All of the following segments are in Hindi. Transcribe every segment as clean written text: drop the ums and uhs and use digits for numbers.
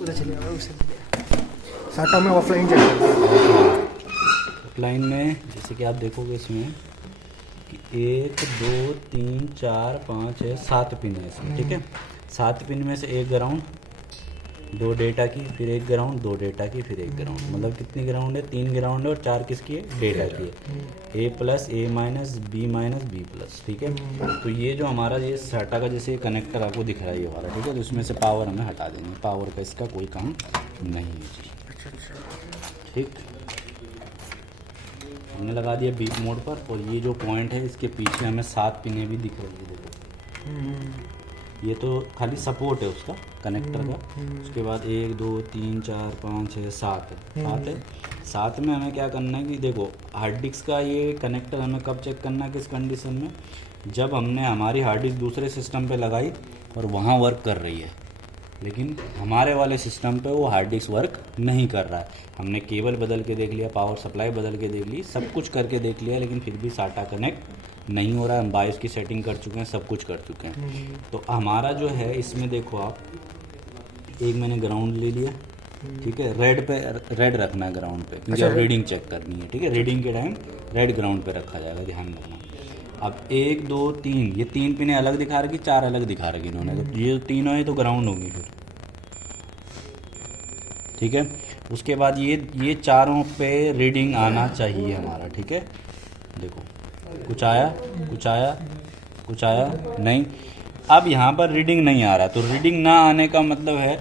पता चलेगा उससे साटा में ऑफलाइन चल रहा है। ऑफलाइन में जैसे कि आप देखोगे इसमें कि 1 2 3 4 5 है 7 पिन है इसमें, ठीक है। 7 पिन में से एक ग्राउंड, 2 डेटा की, फिर एक ग्राउंड, 2 डेटा की, फिर एक ग्राउंड, मतलब कितनी ग्राउंड है? 3 ग्राउंड है और 4 किसकी है? डेटा की है। ए प्लस ए माइनस बी प्लस, ठीक है। तो ये जो हमारा ये साटा का जैसे कनेक्टर आपको दिख रहा है ये वाला, ठीक है। तो इसमें से पावर हमें हटा देंगे, पावर का इसका कोई काम नहीं है जी, ठीक। हमने लगा दिया बीप मोड पर, और ये जो पॉइंट है इसके पीछे हमें 7 पिनें भी दिख रही है, देखो। ये तो खाली सपोर्ट है उसका कनेक्टर का। उसके बाद 1 2 3 4 5 6 7 है, 7 है। 7 में हमें क्या करना है कि देखो हार्ड डिस्क का ये कनेक्टर हमें कब चेक करना है, किस कंडीशन में? जब हमने हमारी हार्ड डिस्क दूसरे सिस्टम पे लगाई और वहाँ वर्क कर रही है, लेकिन हमारे वाले सिस्टम पे वो हार्ड डिस्क वर्क नहीं कर रहा है। हमने केबल बदल के देख लिया, पावर सप्लाई बदल के देख ली, सब कुछ करके देख लिया, लेकिन फिर भी साटा कनेक्ट नहीं हो रहा है। हम बाइस की सेटिंग कर चुके हैं, सब कुछ कर चुके हैं। तो हमारा जो है इसमें देखो आप, एक मैंने ग्राउंड ले लिया, ठीक है। रेड पे रेड रखना है ग्राउंड पे, क्योंकि अब रीडिंग चेक करनी है, ठीक है। रीडिंग के टाइम रेड ग्राउंड पे रखा जाएगा, ध्यान रखना। अब 1 2 3, ये 3 पिनें अलग दिखा रही, 4 अलग दिखा रही इन्होंने, तो ये तीनों है तो ग्राउंड होंगी फिर, ठीक है। उसके बाद ये चारों पे रीडिंग आना चाहिए हमारा, ठीक है। देखो कुछ आया, कुछ आया, कुछ आया नहीं। अब यहाँ पर रीडिंग नहीं आ रहा, तो रीडिंग ना आने का मतलब है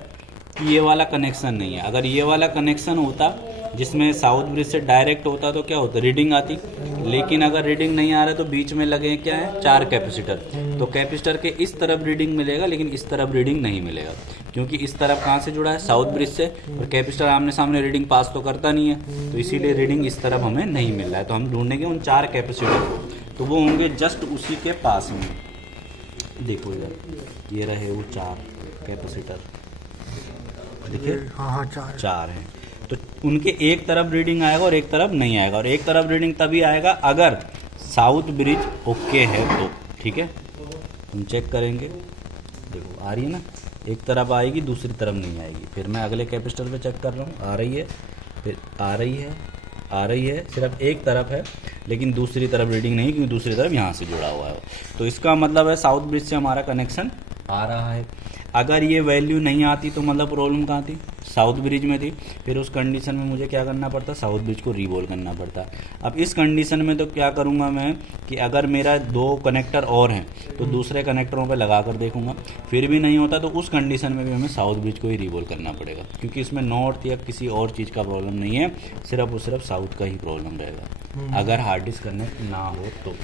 कि ये वाला कनेक्शन नहीं है। अगर ये वाला कनेक्शन होता जिसमें साउथ ब्रिज से डायरेक्ट होता तो क्या होता, रीडिंग आती। लेकिन अगर रीडिंग नहीं आ रहा तो बीच में लगे क्या है, 4 कैपेसिटर। तो कैपेसिटर के इस तरफ रीडिंग मिलेगा, लेकिन इस तरफ रीडिंग नहीं मिलेगा, क्योंकि इस तरफ कहाँ से जुड़ा है, साउथ ब्रिज से। और कैपेसिटर आमने सामने रीडिंग पास तो करता नहीं है, तो इसीलिए रीडिंग इस तरफ हमें नहीं मिल रहा है। तो हम ढूंढेंगे उन 4 कैपेसिटर, तो वो होंगे जस्ट उसी के पास में। देखो इधर ये रहे वो 4 कैपेसिटर, देखिए। हाँ 4 हैं, तो उनके एक तरफ रीडिंग आएगा और एक तरफ नहीं आएगा। और एक तरफ रीडिंग तभी आएगा अगर साउथ ब्रिज ओके है तो, ठीक है। हम चेक करेंगे, देखो आ रही है ना, एक तरफ आएगी दूसरी तरफ नहीं आएगी। फिर मैं अगले कैपेसिटर पे चेक कर रहा हूँ, आ रही है, फिर आ रही है, आ रही है, सिर्फ एक तरफ है, लेकिन दूसरी तरफ रीडिंग नहीं, क्योंकि दूसरी तरफ यहाँ से जुड़ा हुआ है। तो इसका मतलब है साउथ ब्रिज से हमारा कनेक्शन आ रहा है। अगर ये वैल्यू नहीं आती तो मतलब प्रॉब्लम कहाँ थी, साउथ ब्रिज में थी। फिर उस कंडीशन में मुझे क्या करना पड़ता, साउथ ब्रिज को रीवोल करना पड़ता। अब इस कंडीशन में तो क्या करूँगा मैं कि अगर मेरा 2 कनेक्टर और हैं तो दूसरे कनेक्टरों पे लगा कर देखूँगा, फिर भी नहीं होता तो उस कंडीशन में भी हमें साउथ ब्रिज को ही रीवोल करना पड़ेगा, क्योंकि इसमें नॉर्थ या किसी और चीज़ का प्रॉब्लम नहीं है, सिर्फ और सिर्फ साउथ का ही प्रॉब्लम रहेगा। अगर हार्ड डिस्क कनेक्ट ना हो तो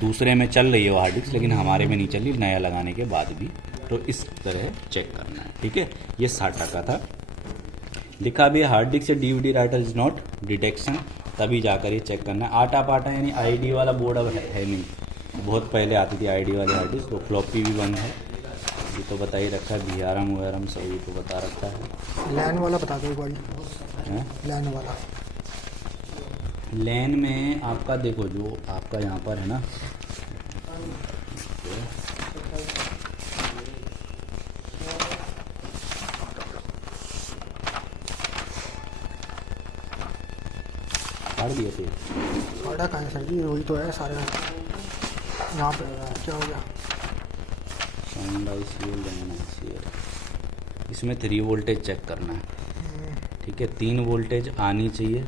दूसरे में चल रही है वो हार्ड डिस्क, लेकिन हमारे में नहीं चल रही, नया लगाने के बाद भी। तो इस तरह चेक करना है, ठीक है। ये साटा का था, लिखा भी हार्ड डिस्क से DVD writer is not detection, तभी जाकर ये चेक करना है। आटा पाटा यानी आईडी वाला बोर्ड अब है नहीं, बहुत पहले आती थी आईडी वाली हार्ड डिस्क। तो फ्लॉपी भी बंद है, ये तो बता ही रखा है, VRM वगैरह सभी तो बता रखा है। लैन वाला बता दो एक बार, लैन वाला। लैन में आपका देखो जो आपका यहाँ पर है ना, काट दिया थे साटा कहाँ है सर जी, वही तो है सारे यहाँ पे। क्या हो गया, साउंड IC, इसमें 3 वोल्टेज चेक करना है, ठीक है। 3 वोल्टेज आनी चाहिए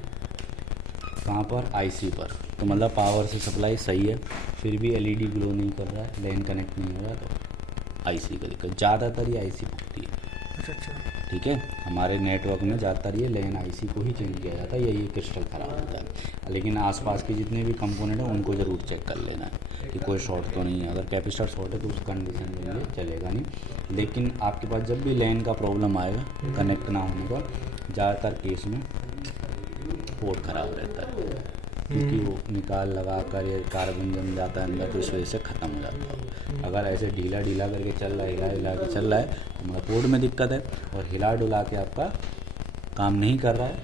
कहाँ पर, IC पर। तो मतलब पावर से सप्लाई सही है, फिर भी LED ग्लो नहीं कर रहा है, लैन कनेक्ट नहीं हो रहा, तो IC का दिक्कत। ज़्यादातर ये IC भुगती है, अच्छा, ठीक है। हमारे नेटवर्क में ज़्यादातर ये लैन IC को ही चेंज किया जाता है, ये क्रिस्टल ख़राब होता है। लेकिन आसपास के जितने भी कंपोनेंट हैं उनको ज़रूर चेक कर लेना है कि कोई शॉर्ट तो नहीं है। अगर कैपेसिटर शॉर्ट है तो उस कंडीशन में ये चलेगा नहीं। लेकिन आपके पास जब भी लैन का प्रॉब्लम आएगा कनेक्ट ना होने का, ज़्यादातर केस में पोर्ट ख़राब रहता है, क्योंकि वो निकाल लगा कर ये कार्बन जम जाता है अंदर, तो इस वजह से ख़त्म हो जाता है। अगर ऐसे ढीला ढीला करके चल रहा है, हिला हिला के चल रहा है, तो मतलब पोर्ट में दिक्कत है, और हिला डुला के आपका काम नहीं कर रहा है,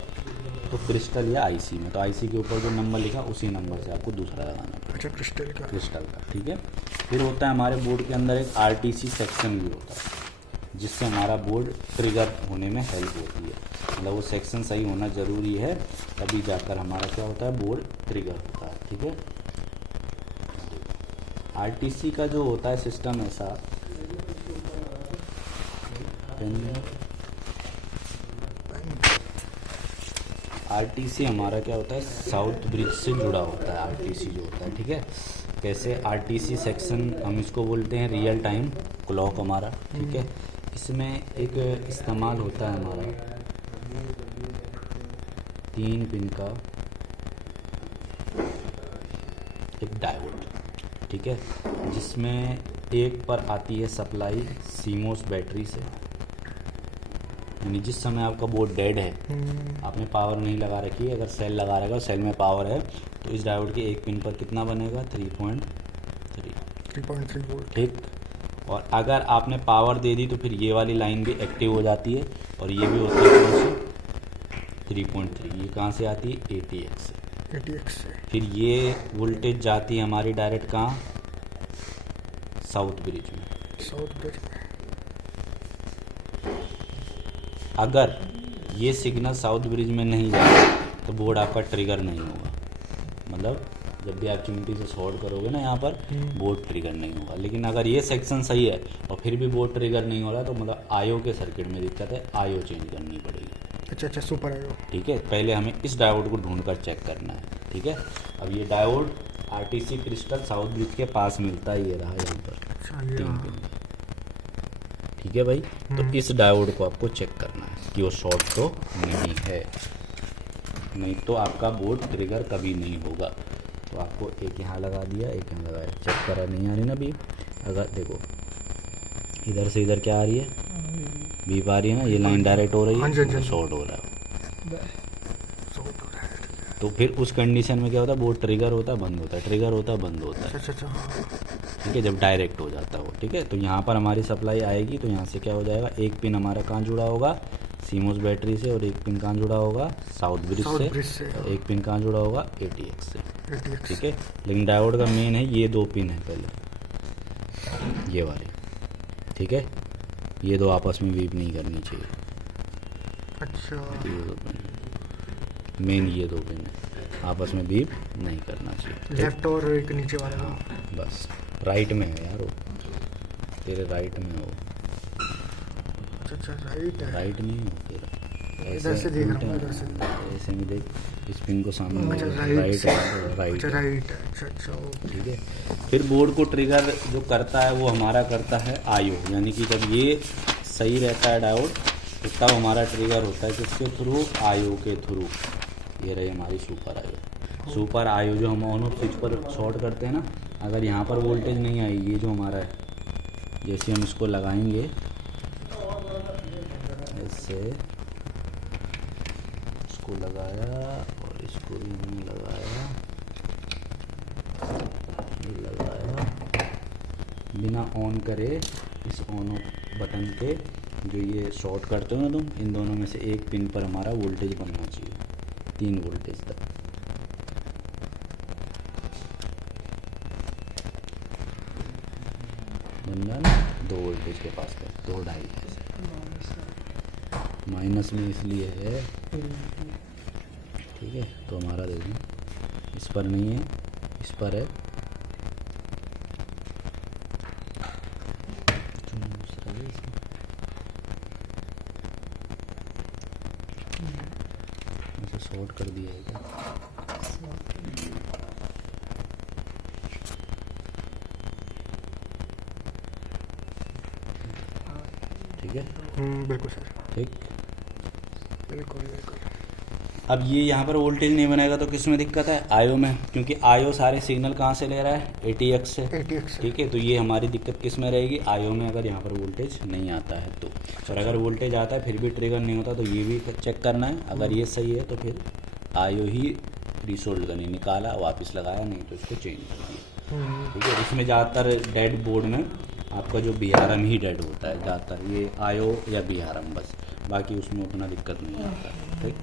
तो क्रिस्टल या IC में। तो IC के ऊपर जो नंबर लिखा उसी नंबर से आपको दूसरा लगाना पड़ेगा। अच्छा, क्रिस्टल का, ठीक है। फिर होता है हमारे बोर्ड के अंदर एक RTC सेक्शन भी होता है, जिससे हमारा बोर्ड ट्रिगर होने में हेल्प होती है। मतलब वो सेक्शन सही होना ज़रूरी है, तभी जाकर हमारा क्या होता है, बोर्ड ट्रिगर होता है। ठीक है, आरटीसी का जो होता है सिस्टम ऐसा, आरटीसी हमारा क्या होता है, साउथ ब्रिज से जुड़ा होता है आरटीसी जो होता है। ठीक है, कैसे आरटीसी सेक्शन हम इसको बोलते हैं रियल टाइम क्लॉक हमारा। ठीक है, इसमें एक इस्तेमाल होता है हमारा 3 पिन का एक डायोड। ठीक है, जिसमें एक पर आती है सप्लाई सीमोस बैटरी से, यानी जिस समय आपका बोर्ड डेड है, आपने पावर नहीं लगा रखी है, अगर सेल लगा रहेगा, सेल में पावर है, तो इस डायोड के एक पिन पर कितना बनेगा, 3.3 वोल्ट। ठीक, और अगर आपने पावर दे दी तो फिर ये वाली लाइन भी एक्टिव हो जाती है, और ये भी होती है कौन सी, 3.3। ये कहाँ से आती है, ATX से। फिर ये वोल्टेज जाती है हमारी डायरेक्ट कहाँ, साउथ ब्रिज में। अगर ये सिग्नल साउथ ब्रिज में नहीं जाए तो बोर्ड आपका ट्रिगर नहीं होगा। मतलब जब भी आप चिमटी से शॉर्ट करोगे ना यहाँ पर, बोर्ड ट्रिगर नहीं होगा। लेकिन अगर ये सेक्शन सही है और फिर भी बोर्ड ट्रिगर नहीं हो रहा, तो मतलब आईओ के सर्किट में दिक्कत है, आईओ चेंज करनी पड़ेगी। अच्छा, सुपर आईओ। ठीक है, पहले हमें इस डायोड को ढूंढ कर चेक करना है। ठीक है, अब ये diode RTC crystal south bridge के पास मिलता है, ये रहा यहाँ पर। ठीक है भाई, तो इस डायोड को आपको चेक करना है कि वो शॉर्ट तो नहीं है, नहीं तो आपका बोर्ड ट्रिगर कभी नहीं होगा। तो आपको एक यहाँ लगा दिया, एक यहाँ लगाया, चेक करा, नहीं आ रही ना बीप। अगर देखो इधर से इधर क्या आ रही है, बीप आ रही है ना, ये लाइन डायरेक्ट हो रही है, शॉर्ट हो रहा है। तो फिर उस कंडीशन में क्या होता है, बोर्ड ट्रिगर होता है, बंद होता है, ट्रिगर होता है, बंद होता है। ठीक है, जब डायरेक्ट हो जाता है वो। ठीक है, तो यहाँ पर हमारी सप्लाई आएगी, तो यहाँ से क्या हो जाएगा, एक पिन हमारा कहाँ जुड़ा होगा, सीमोस बैटरी से, और एक पिन कहाँ जुड़ा होगा, साउथ ब्रिज से, और एक पिन कहाँ जुड़ा होगा, ATX से। ठीक है, लेकिन डायोड का मेन है ये 2 पिन है पहले, ये वाले। ठीक है, ये 2 आपस में वीप नहीं करनी चाहिए। अच्छा, ये 2 पिन मेन, ये 2 पिन है, आपस में बीप नहीं करना चाहिए। लेफ्ट और एक नीचे वाला। हाँ, बस राइट में है यार वो, तेरे राइट में हो। अच्छा, राइट है, राइट नहीं हो तेरा, इधर से देख रहा हूँ, इधर से ऐसे में देख, इस पिन को सामने, अच्छा, राइट है। अच्छा, ठीक है, फिर बोर्ड को ट्रिगर जो करता है वो हमारा करता है आईओ, यानी कि जब ये सही रहता है डायोड, तो तब हमारा ट्रिगर होता है किसके थ्रू, आईओ के थ्रू। ये रही हमारी सुपर आईओ। सुपर आईओ जो हम ऑन ऑफ स्विच पर शॉर्ट करते हैं ना, अगर यहाँ पर वोल्टेज नहीं आई, ये जो हमारा है, जैसे हम इसको लगाएंगे ऐसे, इसको लगाया और इसको भी हमने लगाया, ये लगाया बिना ऑन करे, इस ऑन ऑफ बटन के जो ये शॉर्ट करते हो ना तुम, इन दोनों में से एक पिन पर हमारा वोल्टेज बनना चाहिए, 3 वोल्टेज तक। बन गया ना, 2 वोल्टेज के पास का, 2-2.5 ऐसे। माइनस में इसलिए है, ठीक है, तो हमारा देखो इस पर नहीं है, इस पर है, शॉर्ट कर दिया है क्या? ठीक है, बिल्कुल सर, ठीक, बिल्कुल। अब ये यहाँ पर वोल्टेज नहीं बनाएगा तो किस में दिक्कत है, आईओ में, क्योंकि आईओ सारे सिग्नल कहाँ से ले रहा है, ATX से। ठीक है, तो ये हमारी दिक्कत किस में रहेगी, आईओ में, अगर यहाँ पर वोल्टेज नहीं आता है तो। और अगर वोल्टेज आता है फिर भी ट्रिगर नहीं होता, तो ये भी चेक करना है। अगर ये सही है तो फिर आईओ ही रीसोल्ड करनी, निकाला वापस लगाया, नहीं तो इसको चेंज कर दिया। ठीक है, इसमें ज़्यादातर डेड बोर्ड में आपका जो BRM ही डेड होता है ज़्यादातर, ये आईओ या BRM बस, बाकी उसमें उतना दिक्कत नहीं आता। ठीक,